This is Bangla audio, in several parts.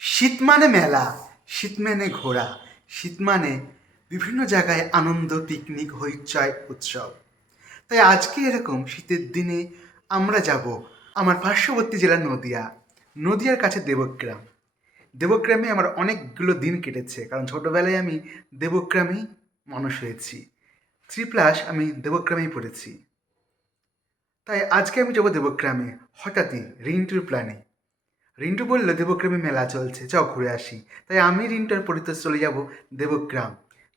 শীত মানে মেলা, শীত মানে ঘোরা, শীত মানে বিভিন্ন জায়গায় আনন্দ পিকনিক হইচয় উৎসব। তাই আজকে এরকম শীতের দিনে আমরা যাব আমার পার্শ্ববর্তী জেলা নদিয়া, নদিয়ার কাছে দেবগ্রাম। দেবগ্রামে আমার অনেকগুলো দিন কেটেছে, কারণ ছোটোবেলায় আমি দেবগ্রামেই মানুষ হয়েছি। থ্রি প্লাস আমি দেবগ্রামেই পড়েছি। তাই আজকে আমি যাব দেবগ্রামে, হঠাৎই রিন্টুর প্ল্যানে। রিন্টু বলল দেবগ্রামে মেলা চলছে। চ ঘুরে আসি। তাই আমি রিন্টুর পরিতে চলে যাব দেবগ্রাম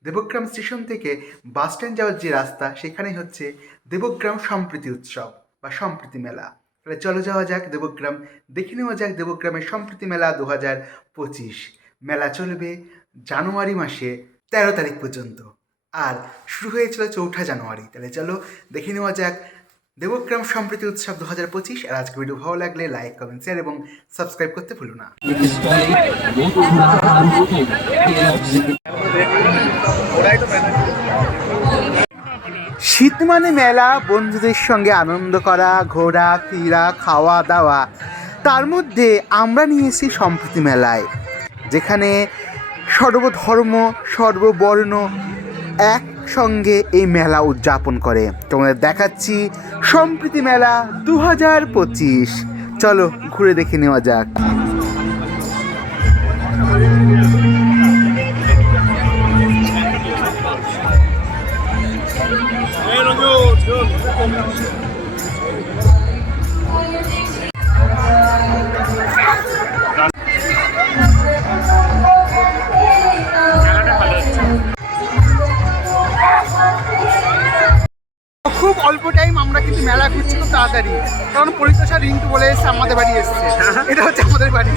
দেবগ্রাম স্টেশন থেকে বাস স্ট্যান্ড যাওয়ার যে রাস্তা, সেখানেই হচ্ছে দেবগ্রাম সম্প্রীতি উৎসব বা সম্প্রীতি মেলা। তাহলে চলো যাওয়া যাক দেবগ্রাম দেখে নেওয়া যাক দেবগ্রামের সম্প্রীতি মেলা দু হাজার পঁচিশ। মেলা চলবে জানুয়ারি মাসে তেরো তারিখ পর্যন্ত। আর শুরু হয়েছিল চৌঠা জানুয়ারি। তাহলে চলো দেখে নেওয়া যাক দেবগ্রাম সম্প্রীতি উৎসব দু হাজার পঁচিশ। আর আজকে ভিডিও ভালো লাগলে লাইক কমেন্ট শেয়ার এবং সাবস্ক্রাইব করতে ভুলো না। শীত মানে মেলা, বন্ধুদের সঙ্গে আনন্দ করা, ঘোরা, ফিরা খাওয়া দাওয়া তার মধ্যে আমরা নিয়ে এসেছি সম্প্রীতি মেলায়, যেখানে সর্বধর্ম, সর্ববর্ণ একসঙ্গে এই মেলা উদযাপন করে। তোমাদের দেখাচ্ছি সম্প্রীতি মেলা দু হাজার পঁচিশ। চলো ঘুরে দেখে নেওয়া যাক। অল্প টাইম আমরা কিন্তু মেলা ঘুরছি খুব তাড়াতাড়ি। কারণ পরিতোষা রিন্টু বলে এসছে আমাদের বাড়ি এসছে। এটা হচ্ছে আমাদের বাড়ি।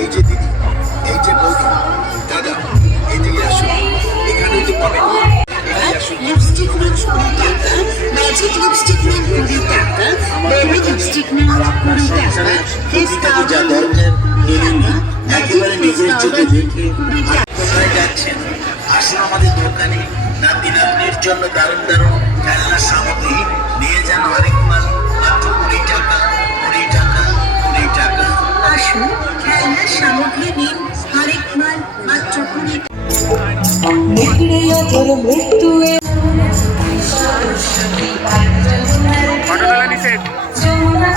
এই যে দিদি এই যে বৌদি দাদা এদিকে আসুন। এখানেও তো পাবেন। এদিকে আসুন। লিপস্টিক নেন কুড়ি টাকা ম্যাজিক লিপস্টিক নেন কুড়ি টাকা বেবি লিপস্টিক নেন কুড়ি টাকা ফেস থেকে যা দরকার কিনে নিন একেবারে নিজের চোখে দেখে কোথায় যাচ্ছেন আসুন আমাদের দোকানে নাতি নাতনির জন্য দারুণ দারুণ ನೆಕ್ಕೆಯ ಜರು ಮೃತ್ಯುವೆ ಜಮುನಾ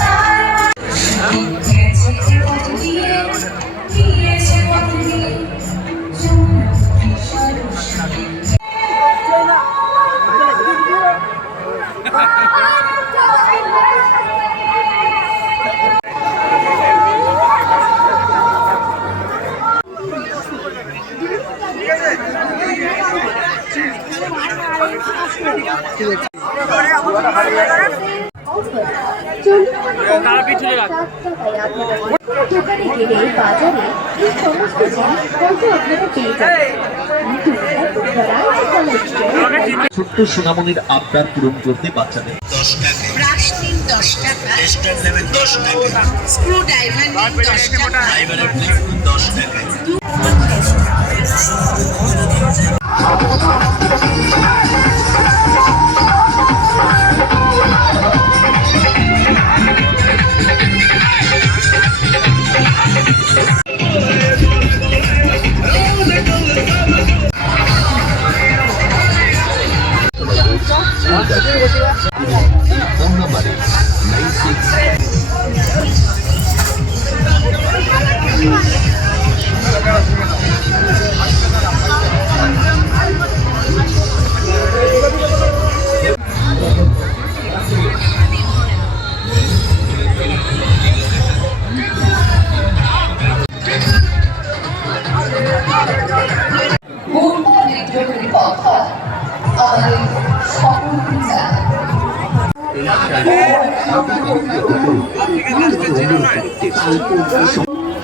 দোকানে গেলে বাজারে এই সমস্ত জিনিস হয়তো আপনারা পেয়ে যাবেন কিন্তু এত ভ্যারাইটি কালেকশন ছোট্ট সোনামণির আবদার পূরণ করতে বাচ্চাদের। দশ টাকা। ব্রাশ নিন দশ টাকা। দশ টাকা স্ক্রু ড্রাইভার নিন দশ টাকা। ড্রাইভারের দশ টাকা।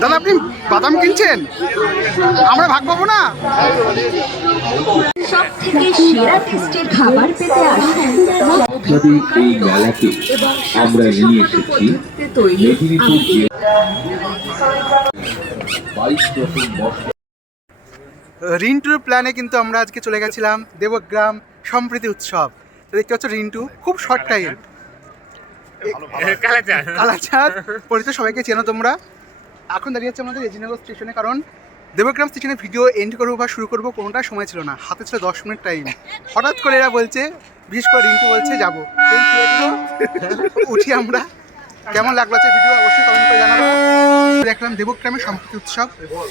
দাদা আপনি বাদাম কিনছেন? আমরা ভাগ পাবো না? সব থেকে সেরা টেস্টের খাবার পেতে আসুন যদি এই মেলাকে আমরা নিয়ে এসেছি মেদিনীপুর বাইশ রকম রিন্টুর প্ল্যানে কিন্তু আমরা আজকে চলে গেছিলাম দেবগ্রাম সম্প্রীতি উৎসব। দেখতে পাচ্ছ রিন্টু খুব শর্ট টাইম কালাচাঁদ। পরিচিত সবাইকে চেনো তোমরা। এখন দাঁড়িয়ে আছে আমাদের এজিনগর স্টেশনে কারণ দেবগ্রাম স্টেশনে ভিডিও এন্ড করব বা শুরু করব কোনোটা সময় ছিল না। হাতে ছিল দশ মিনিট টাইম হঠাৎ করে এরা বলছে বিশেষ করে রিন্টু বলছে যাব। উঠি আমরা। কেমন লাগল আছে ভিডিও অবশ্যই কমেন্ট করে জানাব। দেখলাম দেবগ্রামের সম্প্রীতি উৎসব।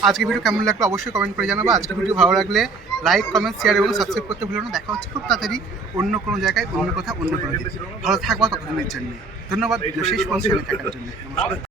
আজকে ভিডিও কেমন লাগল? অবশ্যই কমেন্ট করে জানাব। আজকে ভিডিও ভালো লাগলে লাইক কমেন্ট শেয়ার এবং সাবস্ক্রাইব করতে ভুলো না। দেখা হচ্ছে খুব তাড়াতাড়ি অন্য কোনো জায়গায় অন্য কোথাও অন্য কোনো ভালো থাকব ততদিনের জন্য। ধন্যবাদ ভিডিও শেষ পর্যন্ত থাকার জন্য।